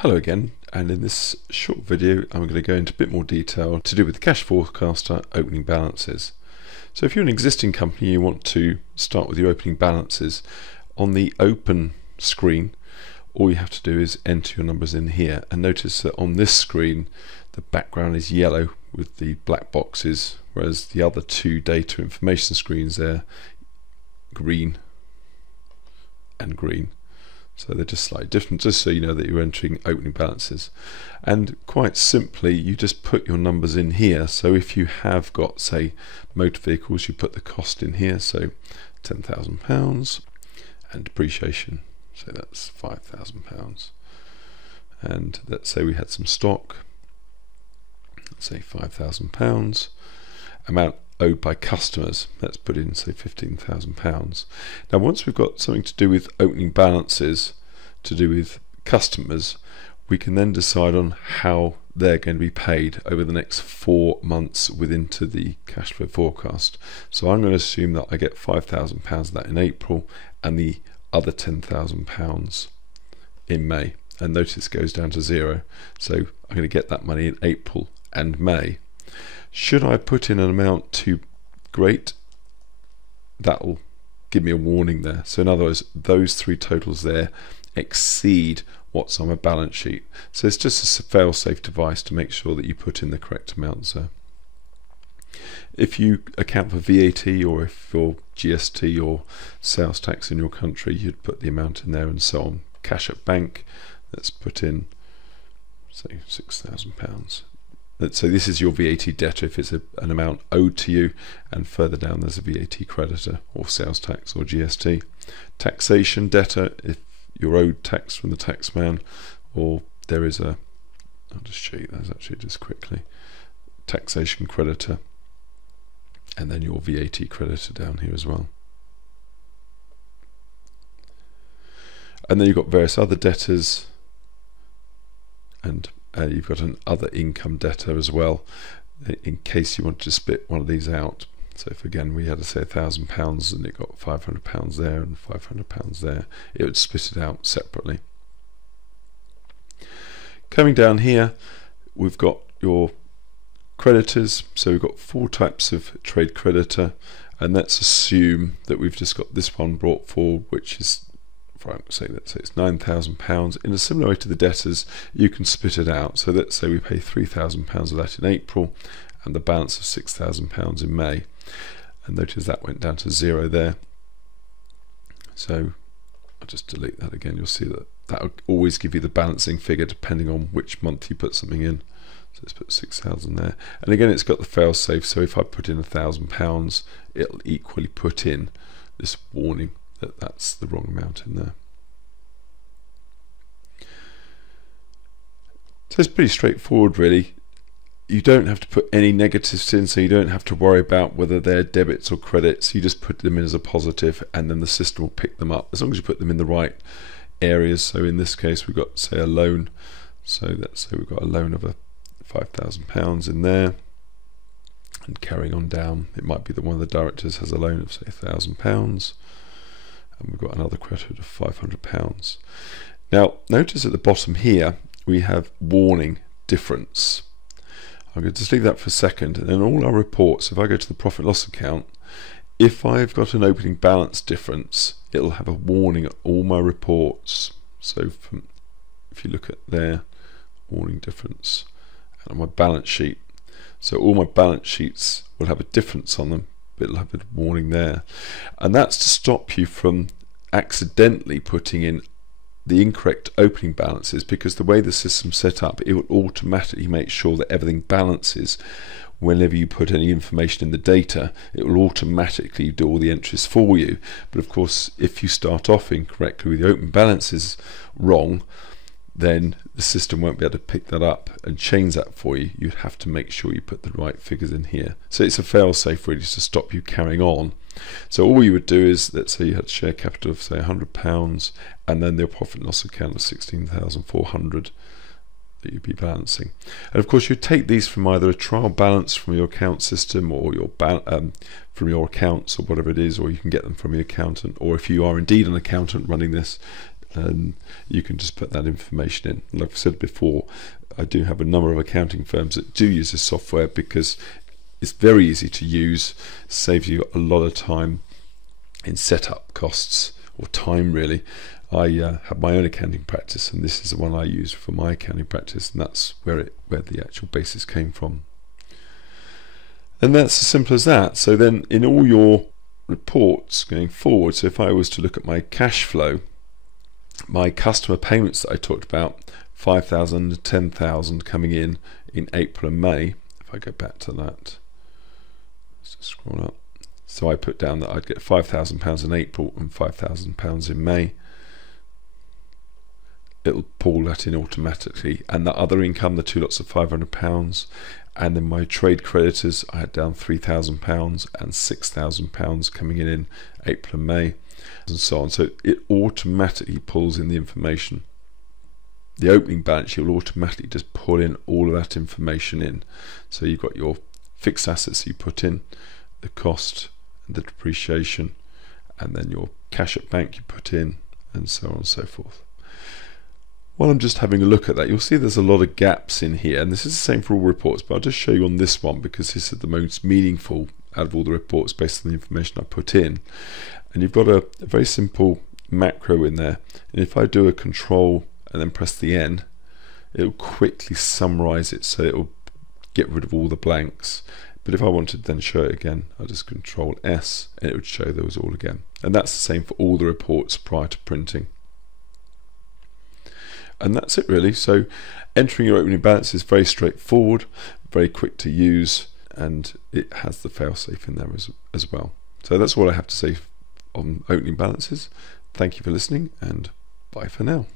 Hello again, and in this short video I'm going to go into a bit more detail to do with the Cash Forecaster opening balances. So if you're an existing company, you want to start with your opening balances. On the open screen, all you have to do is enter your numbers in here, and notice that on this screen the background is yellow with the black boxes, whereas the other two data information screens there green and green. So they're just slightly different, just so you know that you're entering opening balances. And quite simply, you just put your numbers in here. So if you have got, say, motor vehicles, you put the cost in here, so £10,000, and depreciation, so that's £5,000. And let's say we had some stock, let's say £5,000. Amount owed by customers, let's put in, say, £15,000. Now once we've got something to do with opening balances, to do with customers, we can then decide on how they're going to be paid over the next 4 months within to the cash flow forecast. So I'm going to assume that I get £5,000 of that in April and the other £10,000 in May, and notice it goes down to zero. So I'm going to get that money in April and May. Should I put in an amount too great, that'll give me a warning there. So in other words, those three totals there exceed what's on my balance sheet. So it's just a fail-safe device to make sure that you put in the correct amounts there. If you account for VAT, or if for GST or sales tax in your country, you'd put the amount in there and so on. Cash at bank, let's put in, say, £6,000. So this is your VAT debtor if it's an amount owed to you, and further down there's a VAT creditor or sales tax or GST. Taxation debtor if you're owed tax from the taxman, or there is a, I'll just show you those actually just quickly, taxation creditor, and then your VAT creditor down here as well. And then you've got various other debtors, and you've got an other income debtor as well, in case you want to split one of these out. So if again we had to say £1,000 and it got £500 there and £500 there, it would split it out separately. Coming down here, we've got your creditors. So we've got 4 types of trade creditor, and let's assume that we've just got this one brought forward, which is, let's say it's £9,000. In a similar way to the debtors, you can split it out. So let's say we pay £3,000 of that in April and the balance of £6,000 in May. And notice that went down to zero there. So I'll just delete that again. You'll see that that will always give you the balancing figure depending on which month you put something in. So let's put 6,000 there. And again, it's got the fail-safe. So if I put in £1,000, it'll equally put in this warning that that's the wrong amount in there. So it's pretty straightforward really. You don't have to put any negatives in, so you don't have to worry about whether they're debits or credits. You just put them in as a positive, and then the system will pick them up as long as you put them in the right areas. So in this case we've got, say, a loan. So let's say we've got a loan of £5,000 in there, and carrying on down, it might be that one of the directors has a loan of, say, £1,000. And we've got another credit of £500. Now notice at the bottom here we have warning difference. I'm going to just leave that for a second, and then all our reports, if I go to the profit loss account, if I've got an opening balance difference, it'll have a warning at all my reports. So if you look at there, warning difference, and on my balance sheet, so all my balance sheets will have a difference on them, but it'll have a warning there. And that's to stop you from accidentally putting in the incorrect opening balances, because the way the system's set up, it will automatically make sure that everything balances. Whenever you put any information in the data, it will automatically do all the entries for you. But of course, if you start off incorrectly with the open balances wrong, then the system won't be able to pick that up and change that for you. You have to make sure you put the right figures in here. So it's a fail-safe really to stop you carrying on. So all you would do is, let's say you had share capital of, say, £100, and then the profit and loss account of 16,400 that you'd be balancing. And of course you take these from either a trial balance from your account system, or your from your accounts, or whatever it is, or you can get them from your accountant, or if you are indeed an accountant running this, and you can just put that information in. Like I said before, I do have a number of accounting firms that do use this software because it's very easy to use, saves you a lot of time in setup costs, or time really. I have my own accounting practice, and this is the one I use for my accounting practice, and that's where the actual basis came from. And that's as simple as that. So then in all your reports going forward, so if I was to look at my cash flow, my customer payments that I talked about, 5,000, 10,000 coming in April and May. If I go back to that, let's just scroll up. So I put down that I'd get £5,000 in April and £5,000 in May. It'll pull that in automatically. And the other income, the two lots of £500, and then my trade creditors, I had down £3,000 and £6,000 coming in April and May, and so on. So it automatically pulls in the information. The opening balance sheet will automatically just pull in all of that information in. So you've got your fixed assets you put in, the cost and the depreciation, and then your cash at bank you put in, and so on and so forth. While I'm just having a look at that, you'll see there's a lot of gaps in here, and this is the same for all reports, but I'll just show you on this one because this is the most meaningful out of all the reports based on the information I put in. And you've got a very simple macro in there, and if I do a control and then press the N, it'll quickly summarize it, so it'll get rid of all the blanks. But if I wanted to then show it again, I'll just control S and it would show those all again. And that's the same for all the reports prior to printing. And that's it really. So entering your opening balance is very straightforward, very quick to use, and it has the failsafe in there as well. So that's all I have to say on opening balances. Thank you for listening, and bye for now.